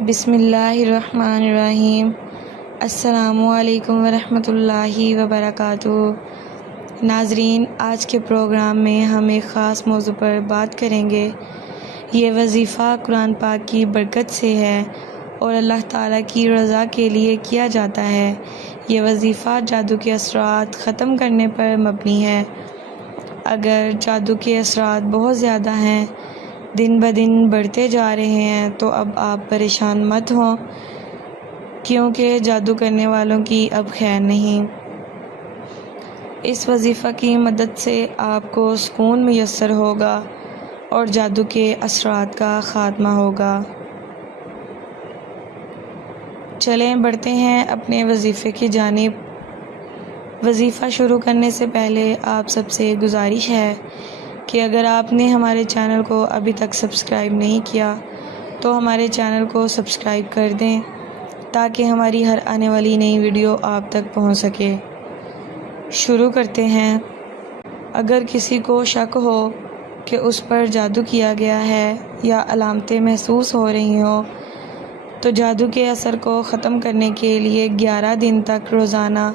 بسم اللہ الرحمن الرحیم۔ السلام علیکم ورحمۃ اللہ وبرکاتہ۔ ناظرین، آج کے پروگرام میں ہم ایک خاص موضوع پر بات کریں گے۔ یہ وظیفہ قرآن پاک کی برکت سے ہے اور اللہ تعالیٰ کی رضا کے لیے کیا جاتا ہے۔ یہ وظیفہ جادو کے اثرات ختم کرنے پر مبنی ہے۔ اگر جادو کے اثرات بہت زیادہ ہیں، دن بدن بڑھتے جا رہے ہیں، تو اب آپ پریشان مت ہوں، کیونکہ جادو کرنے والوں کی اب خیر نہیں۔ اس وظیفہ کی مدد سے آپ کو سکون میسر ہوگا اور جادو کے اثرات کا خاتمہ ہوگا۔ چلیں بڑھتے ہیں اپنے وظیفے کی جانب۔ وظیفہ شروع کرنے سے پہلے آپ سب سے گزارش ہے کہ اگر آپ نے ہمارے چینل کو ابھی تک سبسکرائب نہیں کیا تو ہمارے چینل کو سبسکرائب کر دیں تاکہ ہماری ہر آنے والی نئی ویڈیو آپ تک پہنچ سکے۔ شروع کرتے ہیں۔ اگر کسی کو شک ہو کہ اس پر جادو کیا گیا ہے یا علامتیں محسوس ہو رہی ہوں، تو جادو کے اثر کو ختم کرنے کے لیے 11 دن تک روزانہ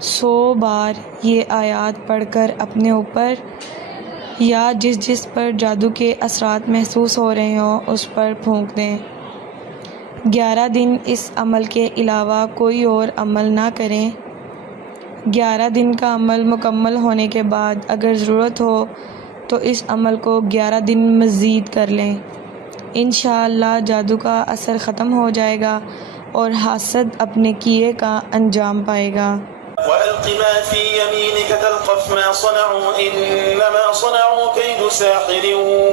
100 بار یہ آیات پڑھ کر اپنے اوپر یا جس پر جادو کے اثرات محسوس ہو رہے ہوں اس پر پھونک دیں۔ 11 دن اس عمل کے علاوہ کوئی اور عمل نہ کریں۔ 11 دن کا عمل مکمل ہونے کے بعد اگر ضرورت ہو تو اس عمل کو 11 دن مزید کر لیں۔ انشاءاللہ جادو کا اثر ختم ہو جائے گا اور حاسد اپنے کیے کا انجام پائے گا۔ وَأَلْقِ مَا فِي يَمِينِكَ تَلْقَفْ مَا صَنَعُوا إِنَّمَا صَنَعُوا كَيْدُ سَاحِرٍ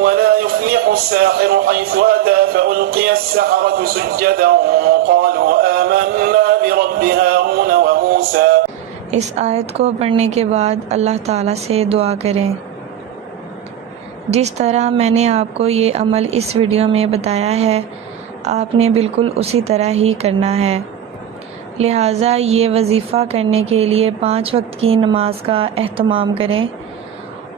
وَلَا يُفْلِحُ السَّاحِرُ حَيْثُ أَتَى فَأُلْقِيَ السَّحَرَةُ سُجَّدًا قَالُوا آمَنَّا بِرَبِّ هَارُونَ وَمُوسَىٰ۔ اس آیت کو پڑھنے کے بعد اللہ تعالیٰ سے دعا کریں۔ جس طرح میں نے آپ کو یہ عمل اس ویڈیو میں بتایا ہے، آپ نے بالکل اسی طرح ہی کرنا ہے۔ لہٰذا یہ وظیفہ کرنے کے لیے 5 وقت کی نماز کا اہتمام کریں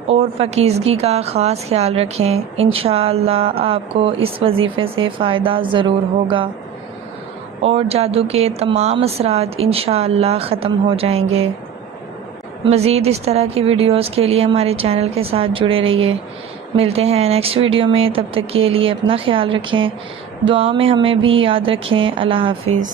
اور پاکیزگی کا خاص خیال رکھیں۔ انشاءاللہ آپ کو اس وظیفے سے فائدہ ضرور ہوگا اور جادو کے تمام اثرات انشاءاللہ ختم ہو جائیں گے۔ مزید اس طرح کی ویڈیوز کے لیے ہمارے چینل کے ساتھ جڑے رہیے۔ ملتے ہیں نیکسٹ ویڈیو میں، تب تک کے لیے اپنا خیال رکھیں، دعاؤں میں ہمیں بھی یاد رکھیں۔ اللہ حافظ۔